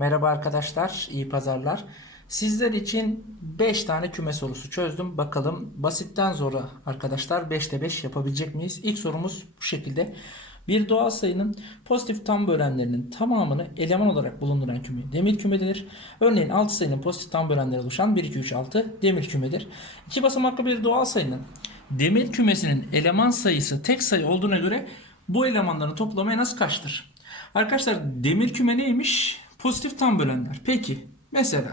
Merhaba arkadaşlar, iyi pazarlar. Sizler için 5 tane küme sorusu çözdüm. Bakalım basitten zora arkadaşlar 5'te 5 yapabilecek miyiz? İlk sorumuz bu şekilde. Bir doğal sayının pozitif tam bölenlerinin tamamını eleman olarak bulunduran küme demir küme denir. Örneğin 6 sayının pozitif tam bölenleri oluşan 1, 2, 3, 6 demir kümedir. İki basamaklı bir doğal sayının demir kümesinin eleman sayısı tek sayı olduğuna göre bu elemanların toplamı en az kaçtır? Arkadaşlar demir küme neymiş? Pozitif tam bölenler. Peki mesela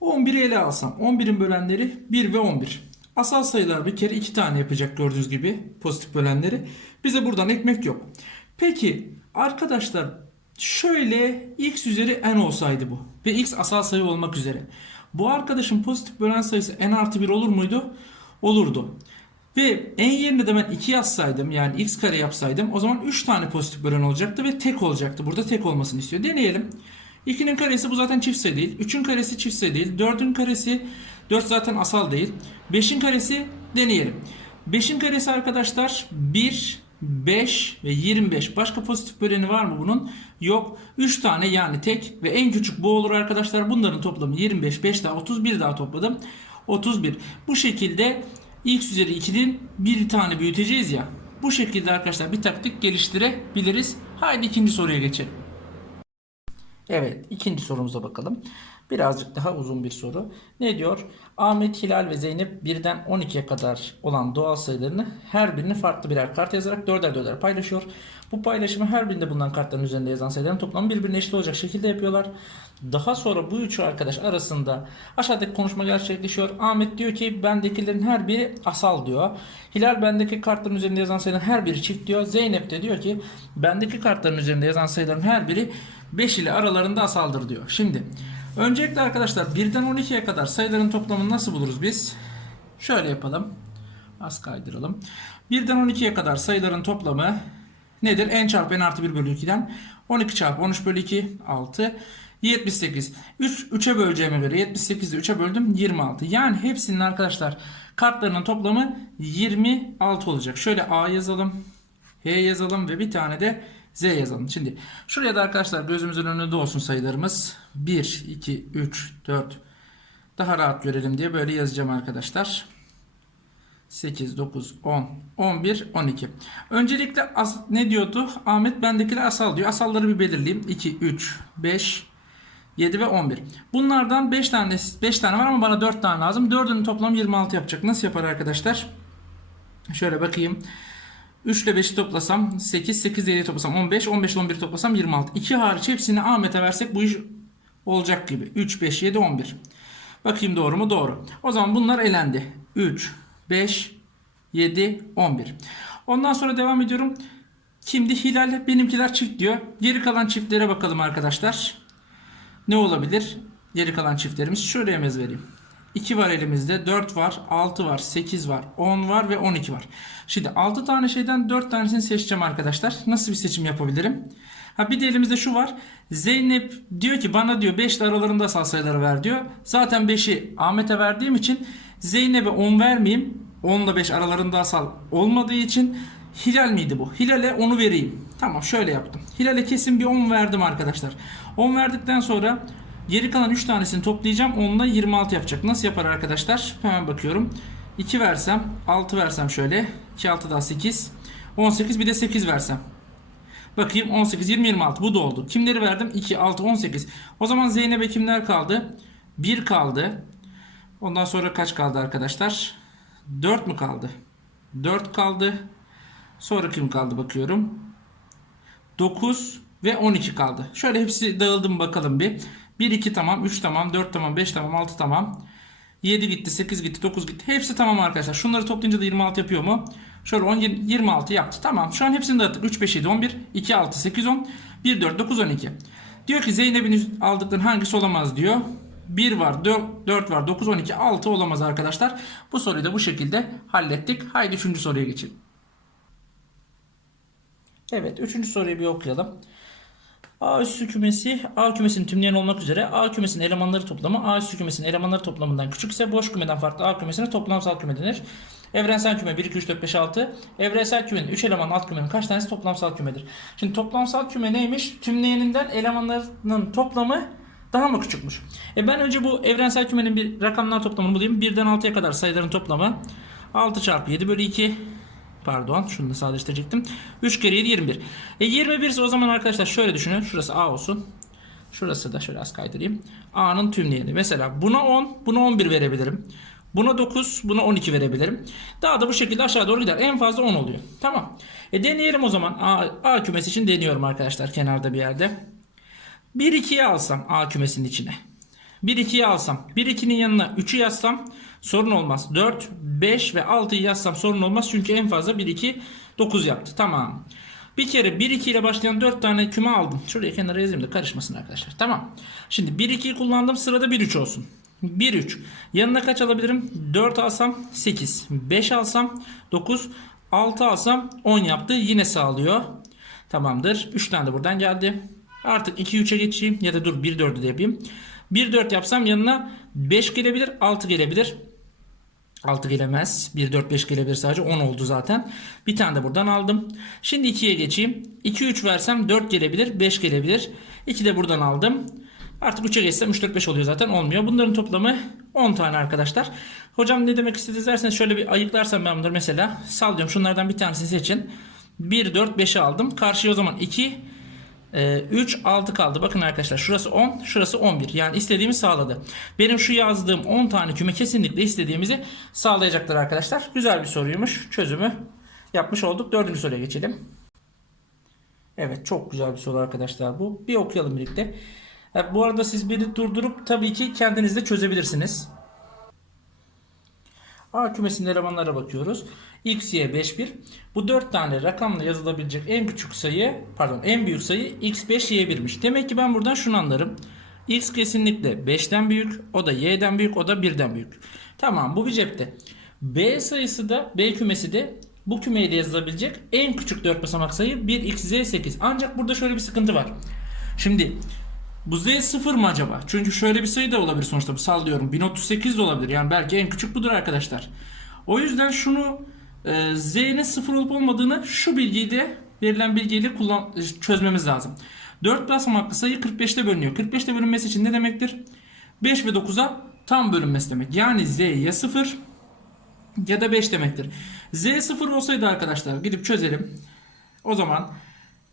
11'i ele alsam 11'in bölenleri 1 ve 11. Asal sayılar bir kere 2 tane yapacak gördüğünüz gibi pozitif bölenleri. Bize buradan ekmek yok. Peki arkadaşlar şöyle x üzeri n olsaydı bu ve x asal sayı olmak üzere. Bu arkadaşın pozitif bölen sayısı n artı 1 olur muydu? Olurdu. Ve en yerine de ben 2 yazsaydım yani x kare yapsaydım o zaman 3 tane pozitif bölen olacaktı ve tek olacaktı. Burada tek olmasını istiyor. Deneyelim. 2'nin karesi bu zaten çift sayı değil. 3'ün karesi çift sayı değil. 4'ün karesi 4 zaten asal değil. 5'in karesi deneyelim. 5'in karesi arkadaşlar 1, 5 ve 25. Başka pozitif böleni var mı bunun? Yok. 3 tane yani tek ve en küçük bu olur arkadaşlar. Bunların toplamı 25, 5 daha 31 daha topladım. 31. Bu şekilde x üzeri 2'nin bir tane büyüteceğiz ya. Bu şekilde arkadaşlar bir taktik geliştirebiliriz. Haydi ikinci soruya geçelim. Evet, ikinci sorumuza bakalım. Birazcık daha uzun bir soru. Ne diyor? Ahmet, Hilal ve Zeynep birden 12'ye kadar olan doğal sayılarını her birini farklı birer kart yazarak dörder dörder paylaşıyor. Bu paylaşımı her birinde bulunan kartların üzerinde yazan sayıların toplamı birbirine eşit olacak şekilde yapıyorlar. Daha sonra bu üçü arkadaş arasında aşağıdaki konuşma gerçekleşiyor. Ahmet diyor ki bendekilerin her biri asal diyor. Hilal bendeki kartların üzerinde yazan sayıların her biri çift diyor. Zeynep de diyor ki bendeki kartların üzerinde yazan sayıların her biri 5 ile aralarında asaldır diyor. Şimdi öncelikle arkadaşlar 1'den 12'ye kadar sayıların toplamını nasıl buluruz biz? Şöyle yapalım. Az kaydıralım. 1'den 12'ye kadar sayıların toplamı nedir? n çarpı n artı 1 bölü 2'den 12 çarpı 13 bölü 2 6 78. 3 3'e böleceğime göre 78'i 3'e böldüm 26. Yani hepsinin arkadaşlar kartlarının toplamı 26 olacak. Şöyle A yazalım. H yazalım ve bir tane de Z yazalım. Şimdi şuraya da arkadaşlar gözümüzün önünde olsun sayılarımız. 1, 2, 3, 4 daha rahat görelim diye böyle yazacağım arkadaşlar. 8, 9, 10, 11, 12. Öncelikle as, ne diyordu? Ahmet bendekiler asal diyor. Asalları bir belirleyeyim. 2, 3, 5, 7 ve 11. Bunlardan 5 tane 5 tane var ama bana 4 tane lazım. 4'ünün toplamı 26 yapacak. Nasıl yapar arkadaşlar? Şöyle bakayım. 3 ile 5'i toplasam 8, 8 ile 7'yi toplasam 15, 15 ile 11'i toplasam 26. 2 hariç hepsini Ahmet'e versek bu iş olacak gibi. 3, 5, 7, 11. Bakayım doğru mu? Doğru. O zaman bunlar elendi. 3, 5, 7, 11. Ondan sonra devam ediyorum. Şimdi Hilal benimkiler çift diyor. Geri kalan çiftlere bakalım arkadaşlar. Ne olabilir? Geri kalan çiftlerimiz şöyle yemez vereyim. 2 var elimizde, 4 var, 6 var, 8 var, 10 var ve 12 var. Şimdi 6 tane şeyden 4 tanesini seçeceğim arkadaşlar. Nasıl bir seçim yapabilirim? Ha bir de elimizde şu var. Zeynep diyor ki bana diyor 5 ile aralarında asal sayıları ver diyor. Zaten 5'i Ahmet'e verdiğim için Zeynep'e 10 vermeyeyim. 10 ile 5 aralarında asal olmadığı için Hilal miydi bu? Hilal'e onu vereyim. Tamam şöyle yaptım. Hilal'e kesin bir 10 verdim arkadaşlar. 10 verdikten sonra Geri kalan 3 tanesini toplayacağım. Onunla 26 yapacak. Nasıl yapar arkadaşlar? Hemen bakıyorum. 2 versem, 6 versem şöyle. 2 6 daha 8. 18 bir de 8 versem. Bakayım 18 20 26 bu da oldu. Kimleri verdim? 2 6 18. O zaman Zeynep'e kimler kaldı? 1 kaldı. Ondan sonra kaç kaldı arkadaşlar? 4 mü kaldı? 4 kaldı. Sonra kim kaldı bakıyorum. 9 ve 12 kaldı. Şöyle hepsi dağıldım bakalım bir. 1 2 tamam, 3 tamam, 4 tamam, 5 tamam, 6 tamam. 7 gitti, 8 gitti, 9 gitti. Hepsi tamam arkadaşlar. Şunları toplayınca da 26 yapıyor mu? Şöyle 10 26 yaptı. Tamam. Şu an hepsini dağıttık. 3 5 7 11 2 6 8 10 1 4 9 12. Diyor ki Zeynep'in aldıklarının hangisi olamaz diyor. 1 var, 4, 4 var, 9 12 6 olamaz arkadaşlar. Bu soruyu da bu şekilde hallettik. Haydi 3. soruya geçelim. Evet, 3. soruyu bir okuyalım. A üssü kümesi A kümesinin tümleyen olmak üzere A kümesinin elemanları toplamı A üssü kümesinin elemanları toplamından küçükse boş kümeden farklı A kümesine toplamsal küme denir. Evrensel küme 1, 2, 3, 4, 5, 6. Evrensel kümenin 3 eleman alt kümenin kaç tanesi toplamsal kümedir? Şimdi toplamsal küme neymiş? Tümleyeninden elemanlarının toplamı daha mı küçükmüş? E ben önce bu evrensel kümenin bir rakamlar toplamını bulayım. 1'den 6'ya kadar sayıların toplamı 6 çarpı 7 bölü 2 Pardon şunu da sadeleştirecektim. 3 kere 7 21. E 21 ise o zaman arkadaşlar şöyle düşünün. Şurası A olsun. Şurası da şöyle az kaydırayım. A'nın tümleyeni. Mesela buna 10, buna 11 verebilirim. Buna 9, buna 12 verebilirim. Daha da bu şekilde aşağı doğru gider. En fazla 10 oluyor. Tamam. E deneyelim o zaman. A, A kümesi için deniyorum arkadaşlar kenarda bir yerde. 1 2'yi alsam A kümesinin içine. 1 2'yi alsam. 1 2'nin yanına 3'ü yazsam sorun olmaz. 4, 5 ve 6'yı yazsam sorun olmaz. Çünkü en fazla 1 2 9 yaptı. Tamam. Bir kere 1 2 ile başlayan 4 tane küme aldım. Şuraya kenara yazayım da karışmasın arkadaşlar. Tamam. Şimdi 1 2'yi kullandım. Sırada 1 3 olsun. 1 3. Yanına kaç alabilirim? 4 alsam 8. 5 alsam 9. 6 alsam 10 yaptı. Yine sağlıyor. Tamamdır. 3 tane de buradan geldi. Artık 2 3'e geçeyim ya da dur 1 4'ü de yapayım. 1 4 yapsam yanına 5 gelebilir, 6 gelebilir. 6 gelemez. 1 4 5 gelebilir sadece 10 oldu zaten. Bir tane de buradan aldım. Şimdi 2'ye geçeyim. 2 3 versem 4 gelebilir, 5 gelebilir. 2 de buradan aldım. Artık 3'e geçsem 3 4 5 oluyor zaten olmuyor. Bunların toplamı 10 tane arkadaşlar. Hocam ne demek istediğiniz derseniz şöyle bir ayıklarsam ben bunları mesela sallıyorum. Şunlardan bir tanesini seçin. 1 4 5'i aldım. Karşıya o zaman 2 3, 6 kaldı. Bakın arkadaşlar şurası 10, şurası 11. Yani istediğimi sağladı. Benim şu yazdığım 10 tane küme kesinlikle istediğimizi sağlayacaktır arkadaşlar. Güzel bir soruymuş. Çözümü yapmış olduk. Dördüncü soruya geçelim. Evet çok güzel bir soru arkadaşlar bu. Bir okuyalım birlikte. E, Bu arada siz beni durdurup tabii ki kendiniz de çözebilirsiniz. A kümesinin elemanlara bakıyoruz. X, Y, 5, 1. Bu 4 tane rakamla yazılabilecek en küçük sayı, pardon en büyük sayı X5, Y1'miş. Demek ki ben buradan şunu anlarım. X kesinlikle 5'ten büyük, o da Y'den büyük, o da 1'den büyük. Tamam bu bir cepte. B sayısı da, B kümesi de bu kümeyle yazılabilecek en küçük 4 basamak sayı 1XZ8. Ancak burada şöyle bir sıkıntı var. Şimdi bu Z sıfır mı acaba? Çünkü şöyle bir sayı da olabilir sonuçta bu sallıyorum. 1038 de olabilir. Yani belki en küçük budur arkadaşlar. O yüzden şunu e, Z'nin sıfır olup olmadığını şu bilgiyi de verilen bilgiyle kullan, çözmemiz lazım. 4 basamaklı sayı 45'te bölünüyor. 45'te bölünmesi için ne demektir? 5 ve 9'a tam bölünmesi demek. Yani Z ya 0 ya da 5 demektir. Z 0 olsaydı arkadaşlar gidip çözelim. O zaman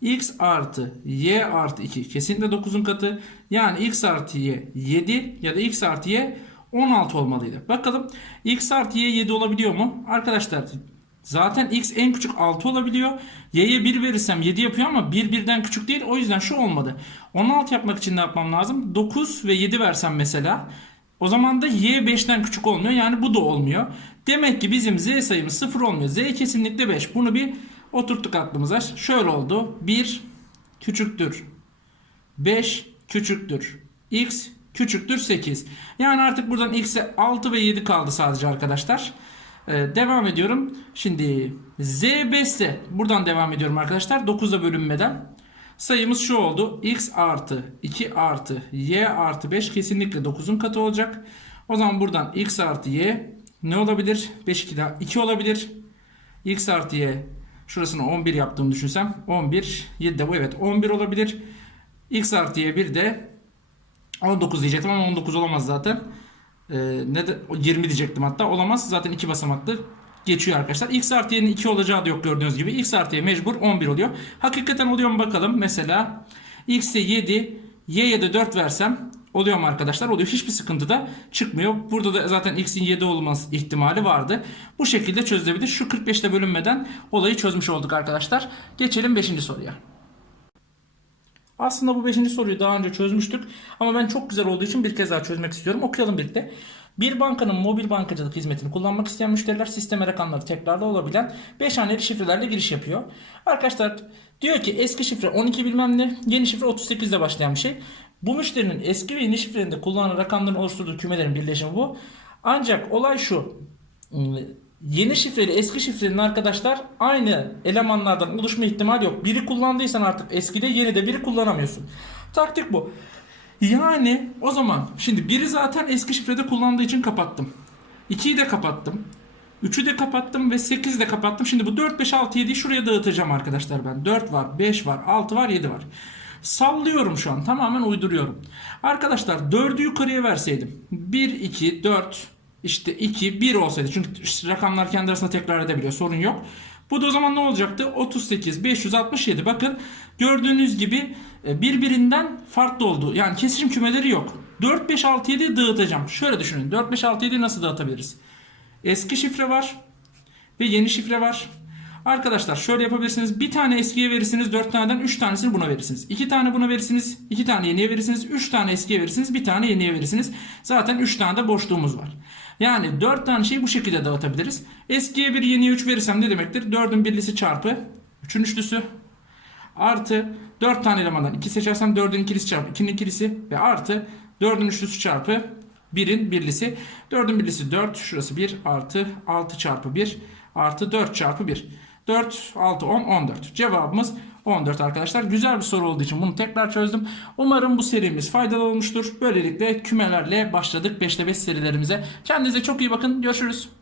x artı y artı 2 kesinlikle 9'un katı. Yani x artı y 7 ya da x artı y 16 olmalıydı. Bakalım x artı y 7 olabiliyor mu? Arkadaşlar zaten x en küçük 6 olabiliyor. y'ye 1 verirsem 7 yapıyor ama 1 birden küçük değil. O yüzden şu olmadı. 16 yapmak için ne yapmam lazım? 9 ve 7 versem mesela. O zaman da y 5'ten küçük olmuyor. Yani bu da olmuyor. Demek ki bizim z sayımız 0 olmuyor. z kesinlikle 5. Bunu bir oturttuk aklımıza. Şöyle oldu. 1 küçüktür. 5 küçüktür. x küçüktür 8. Yani artık buradan x'e 6 ve 7 kaldı sadece arkadaşlar. Ee, devam ediyorum. Şimdi z 5 ise buradan devam ediyorum arkadaşlar. 9'a bölünmeden. Sayımız şu oldu. x artı 2 artı y artı 5 kesinlikle 9'un katı olacak. O zaman buradan x artı y ne olabilir? 5 2 daha 2 olabilir. x artı y şurasını 11 yaptığımı düşünsem 11 7 de bu evet 11 olabilir. x artı y 1 de 19 diyecektim ama 19 olamaz zaten. Ee, ne de 20 diyecektim hatta olamaz zaten 2 basamaklı geçiyor arkadaşlar. X artı y'nin 2 olacağı da yok gördüğünüz gibi. X artı y mecbur 11 oluyor. Hakikaten oluyor mu bakalım. Mesela x'e 7 y'ye de 4 versem oluyor mu arkadaşlar? Oluyor. Hiçbir sıkıntı da çıkmıyor. Burada da zaten x'in 7 olması ihtimali vardı. Bu şekilde çözülebilir. Şu 45'te bölünmeden olayı çözmüş olduk arkadaşlar. Geçelim 5. soruya. Aslında bu 5. soruyu daha önce çözmüştük. Ama ben çok güzel olduğu için bir kez daha çözmek istiyorum. Okuyalım birlikte. Bir bankanın mobil bankacılık hizmetini kullanmak isteyen müşteriler sisteme rakamları tekrarlı olabilen 5 haneli şifrelerle giriş yapıyor. Arkadaşlar diyor ki eski şifre 12 bilmem ne, yeni şifre 38 ile başlayan bir şey. Bu müşterinin eski ve yeni şifrelerinde kullanılan rakamların oluşturduğu kümelerin birleşimi bu. Ancak olay şu. Yeni şifreli eski şifrenin arkadaşlar aynı elemanlardan oluşma ihtimali yok. Biri kullandıysan artık eskide yeni de biri kullanamıyorsun. Taktik bu. Yani o zaman şimdi biri zaten eski şifrede kullandığı için kapattım. 2'yi de kapattım. 3'ü de kapattım ve 8'i de kapattım. Şimdi bu 4, 5, 6, 7'yi şuraya dağıtacağım arkadaşlar ben. 4 var, 5 var, 6 var, 7 var. Sallıyorum şu an. Tamamen uyduruyorum. Arkadaşlar 4'ü yukarıya verseydim. 1, 2, 4, işte 2, 1 olsaydı. Çünkü işte rakamlar kendi arasında tekrar edebiliyor. Sorun yok. Bu da o zaman ne olacaktı? 38, 567. Bakın gördüğünüz gibi e, birbirinden farklı oldu. Yani kesişim kümeleri yok. 4, 5, 6, 7 dağıtacağım. Şöyle düşünün. 4, 5, 6, 7 nasıl dağıtabiliriz? Eski şifre var ve yeni şifre var. Arkadaşlar şöyle yapabilirsiniz. Bir tane eskiye verirsiniz. 4 taneden 3 tanesini buna verirsiniz. 2 tane buna verirsiniz. 2 tane yeniye verirsiniz. 3 tane eskiye verirsiniz. Bir tane yeniye verirsiniz. Zaten 3 tane de boşluğumuz var. Yani 4 tane şeyi bu şekilde dağıtabiliriz. Eskiye 1 yeniye 3 verirsem ne demektir? 4'ün birlisi çarpı 3'ün üçlüsü artı 4 tane elemandan 2 seçersem 4'ün ikilisi çarpı 2'nin ikilisi ve artı 4'ün üçlüsü çarpı 1'in birlisi. 4'ün birlisi 4. Şurası 1 artı 6 çarpı 1 artı 4 çarpı 1. 4, 6, 10, 14. Cevabımız 14 arkadaşlar. Güzel bir soru olduğu için bunu tekrar çözdüm. Umarım bu serimiz faydalı olmuştur. Böylelikle kümelerle başladık 5'te 5 serilerimize. Kendinize çok iyi bakın. Görüşürüz.